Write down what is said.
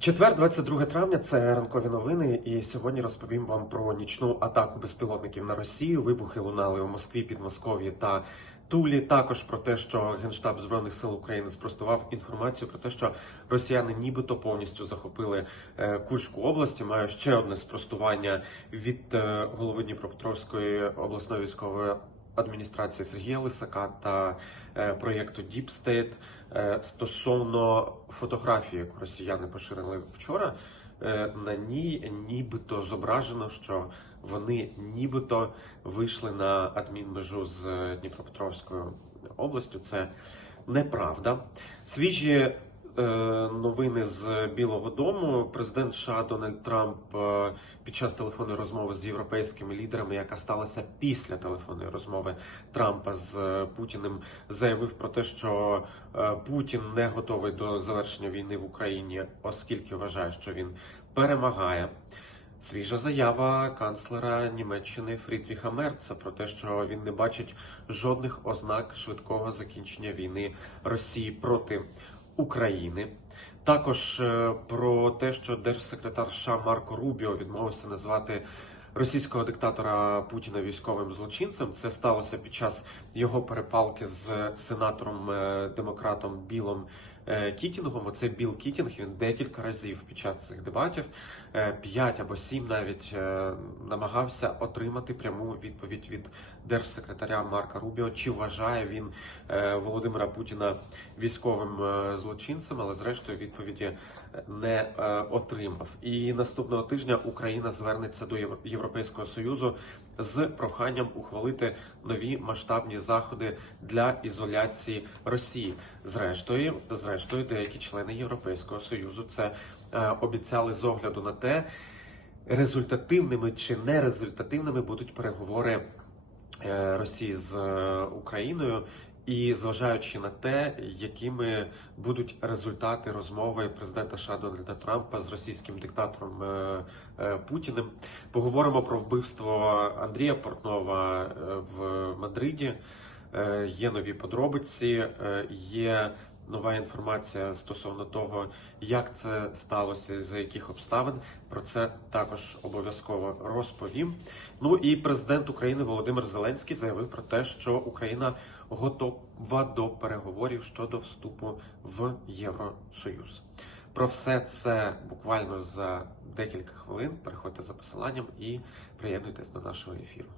Четвер, 22 травня, це ранкові новини. І сьогодні розповім вам про нічну атаку безпілотників на Росію. Вибухи лунали у Москві, Підмосков'ї та Тулі. Також про те, що Генштаб збройних сил України спростував інформацію про те, що росіяни нібито повністю захопили е, Курську область. Маю ще одне спростування від е, голови Дніпропетровської обласної військової адміністрації Сергія Лисака та е, проєкту е, стосовно фотографії, яку росіяни поширили вчора. Е, на ній нібито зображено, що вони нібито вийшли на адмінмежу з Дніпропетровською областю. Це неправда. Свіжі новини з Білого Дому. Президент США Дональд Трамп е, під час телефонної розмови з європейськими лідерами, яка сталася після телефонної розмови Трампа з е, Путіним, заявив про те, що е, Путін не готовий до завершення війни в Україні, оскільки вважає, що він перемагає. Свіжа заява канцлера Німеччини Фрідріха Мерца про те, що він не бачить жодних ознак швидкого закінчення війни Росії проти України. Також е, про те, що держсекретар США Марко Рубіо відмовився назвати російського диктатора Путіна військовим злочинцем. Це сталося під час його перепалки з сенатором е, демократом Білом е, Кітінгом. Оце Біл Кітінг. Він декілька разів під час цих дебатів, е, п'ять або сім навіть намагався отримати пряму відповідь від держсекретаря Марка Рубіо, чи вважає він Володимира Путіна військовим злочинцем, але зрештою відповіді не отримав. І наступного тижня Україна звернеться до Євро- Європейського союзу з проханням ухвалити нові масштабні заходи для ізоляції Росії. Зрештою, зрештою, деякі члени Європейського союзу це е, обіцяли з огляду на те, результативними чи нерезультативними будуть переговори е, Росії з е, Україною. І зважаючи на те, якими будуть результати розмови президента США Дональда Трампа з російським диктатором е, е, Путіним, поговоримо про вбивство Андрія Портнова е, в Мадриді. Є нові подробиці, є нова інформація стосовно того, як це сталося, за яких обставин. Про це також обов'язково розповім. Ну і президент України Володимир Зеленський заявив про те, що Україна готова до переговорів щодо вступу в Євросоюз. Про все це буквально за декілька хвилин. Переходьте за посиланням і приєднуйтесь до нашого ефіру.